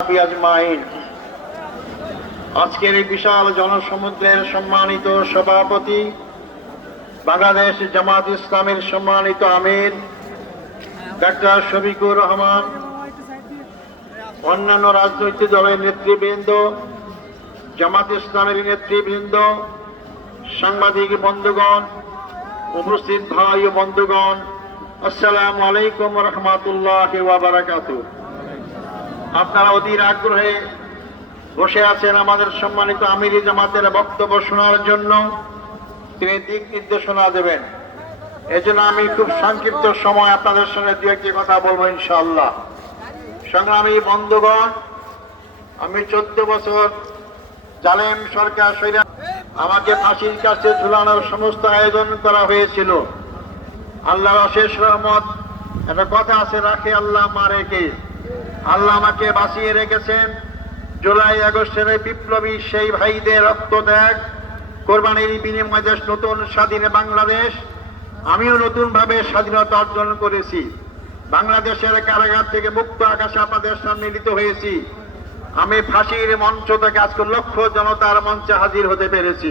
আজমাইন। আজকের এই বিশাল জনসমুদ্রের সম্মানিত সভাপতি, বাংলাদেশ জামাত ইসলামের সম্মানিত আমির ডাক্তার শফিকুর রহমান, অন্যান্য রাজনৈতিক দলের নেতৃবৃন্দ, জামাত ইসলামের নেতৃবৃন্দ, সাংবাদিক বন্ধুগণ, উপস্থিত ভাই ও বন্ধুগণ, আসসালামু আলাইকুম ওয়া রাহমাতুল্লাহি ওয়া বারাকাতুহু। আপনারা অধীর আগ্রহে বসে আছেন আমাদের সম্মানিত আমিরি জামাতের বক্তব্য শোনার জন্য। তিনি দিক নির্দেশনা দেবেন। এজন্য আমি খুব সংক্ষিপ্ত সময় আপনাদের সঙ্গে দু একটি কথা বলবো ইনশাআল্লাহ। সংগ্রামী বন্ধুগণ, আমি 14 বছর জালেম সরকার সৈরা আমাকে ফাঁসির কাছে ঝুলানোর সমস্ত আয়োজন করা হয়েছিল। আল্লাহর অশেষ রহমত, একটা কথা আছে, রাখে আল্লাহ মারে কে। আল্লাহ আমাকে বাঁচিয়ে রেখেছেন। জুলাই আগস্টের বিপ্লবী সেই ভাইদের রক্তত্যাগ, কোরবানির বিনিময়ে দেশ নতুন স্বাধীন বাংলাদেশ। আমিও নতুন ভাবে স্বাধীনতা অর্জন করেছি। বাংলাদেশের কারাগার থেকে মুক্ত আকাশে আপনাদের সম্মিলিত হয়েছি। আমি ফাঁসির মঞ্চ থেকে আজকে লক্ষ জনতার মঞ্চে হাজির হতে পেরেছি,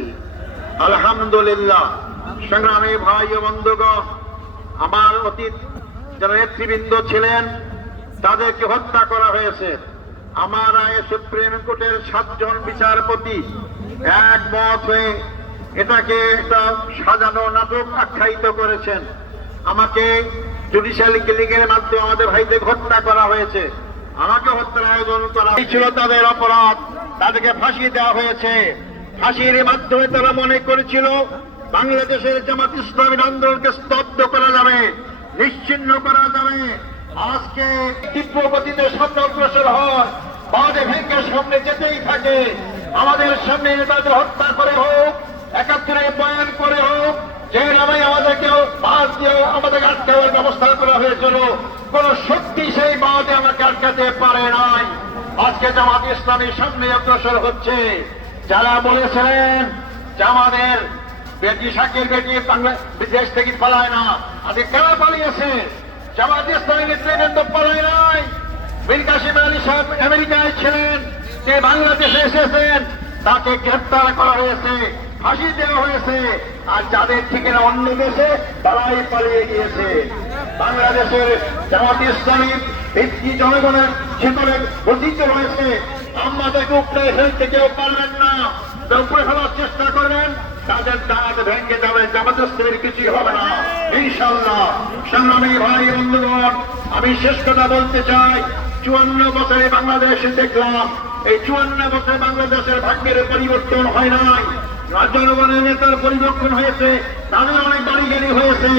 আলহামদুলিল্লাহ। সংগ্রামী ভাই ও বন্ধুগণ, আমার অতীত যারা নেতৃবৃন্দ ছিলেন তাদেরকে হত্যা করা হয়েছে। আমার রায়ে সুপ্রিম কোর্টের 7 জন বিচারপতি একমত হয়ে এটাকে একটা সাজানো নাটক আখ্যায়িত করেছেন। আমাকে জুডিশিয়াল কিলিংয়ের মাধ্যমে আমাদের ভাইদের হত্যা করা হয়েছে। আমাকে হত্যার আয়োজন করা ছিল তাদের অপরাধ, তাদেরকে ফাঁসি দেওয়া হয়েছে। ফাঁসির মাধ্যমে তারা মনে করেছিল বাংলাদেশের জামাত ইসলামী আন্দোলনকে স্তব্ধ করা যাবে, নিশ্চিহ্ন করা যাবে। আজকে তীব্র গতিতে সামনে অগ্রসর হয়, বাদে ভেঙে সামনে যেতেই থাকে। আমাদের সামনে তাদের হত্যা করে হোক, 71-এ বয়ান করে হোক, যে নামে আমাদেরকে বাদ দিয়ে আমাদেরকে আটকাবার ব্যবস্থা করা হয়েছিল, কোন শক্তি সেই বাদে আমাকে আটকাতে পারে নাই। আজকে জামাত ইসলামী সামনে অগ্রসর হচ্ছে। যারা বলেছিলেন যে আমাদের বেটি শাকের বেটি দেশ থেকে পালায় না, আজকে কেন পালিয়েছে? জামাত ইসলামী নেতৃবৃন্দ পালায় নাই। মীর কাসেম আলী সাহেব আমেরিকায় ছিলেন, যে বাংলাদেশে এসেছেন, তাকে গ্রেপ্তার করা হয়েছে, ফাঁসি দেওয়া হয়েছে। আর যাদের ঠিকানা অন্য দেশে, তারাই পালিয়ে গিয়েছে। বাংলাদেশের জামাত ইসলামীর ভিত্তি জনগণের সেখানে গঠিত রয়েছে। আমাদেরকে উপরে ফেলতে কেউ পারবেন না। উপরে ফেলার চেষ্টা করবেন, তাদের দাঁত ভেঙে যাবে, জামাত ইসলামীর কিছুই হবে না ইনশাআল্লাহ। সংগ্রামী ভাই বন্ধুগণ, আমি শেষ কথা বলতে চাই। 54 বছরে বাংলাদেশে দেখলাম, এই 54 বছরে বাংলাদেশের ভাগ্যের পরিবর্তন হয় নাই। জনগণের নেতার পরিবর্তন হয়েছে, তাদের অনেক বাড়ি গাড়ি হয়েছে,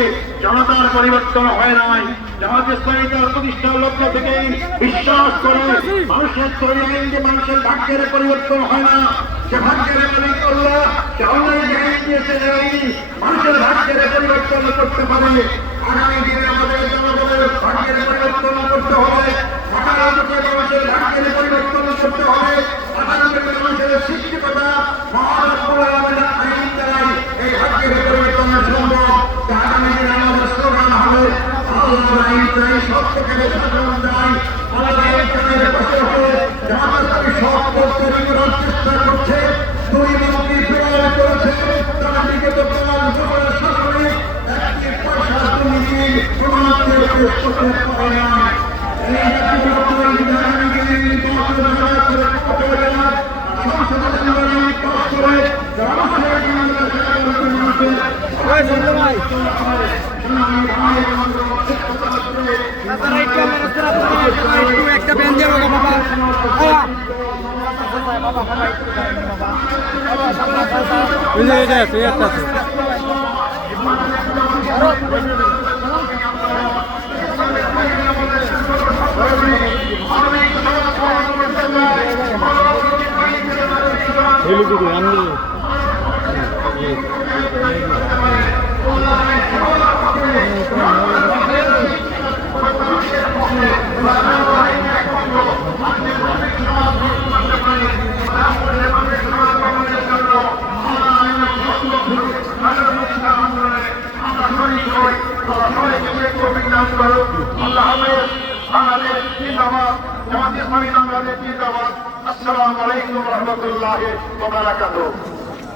জনতার পরিবর্তন হয় নাই। জামাত ইসলামী তার প্রতিষ্ঠার লক্ষ্য থেকেই বিশ্বাস করে মানুষের তৈরি আইন যে মানুষের ভাগ্যের পরিবর্তন হয় না, সে ভাগ্যের মালিক আল্লাহ, সে আল্লাহর আইন দিয়েছে, মানুষের ভাগ্যের পরিবর্তন করতে পারে। আগামী দিনে আমাদের জনগণের ভাগ্যের পরিবর্তন করতে হবে, মানুষের ভাগ্যের পরিবর্তন করতে হবে। মানুষের শিক্ষিততা আইন দ্বারাই এই ভাগ্যের পরিবর্তন সম্ভব। আগামী দিনে আমাদের স্লোগান হবে আল্লাহর আইন চাই, সত্যকে শাসন চাই। আমাদের আইনের পাশে হয়ে জামাত ইসলামী সব করতে করার চেষ্টা করছে। 2 মন্ত্রী প্রেরণ করেছে, তারা বিগত 5 বছরের শাসনে 1 পয়সা দুর্নীতি প্রমাণকে পেশ করতে পারে না। এই জাতীয় আগামী দিনে 10 বছর করে করতে হবে, সংসদের নির্বাচন পাস করে জনগণের একটা ব্যান দিয়ে বাবা আল্লাহ বাংলাদেশ জিন্দাবাদ, জামাত ইসলামী বাংলাদেশ জিন্দাবাদ। ধন্যবাদ। আসসালামু আলাইকুম রহমতুল্লাহ ওয়া বারাকাতুহু।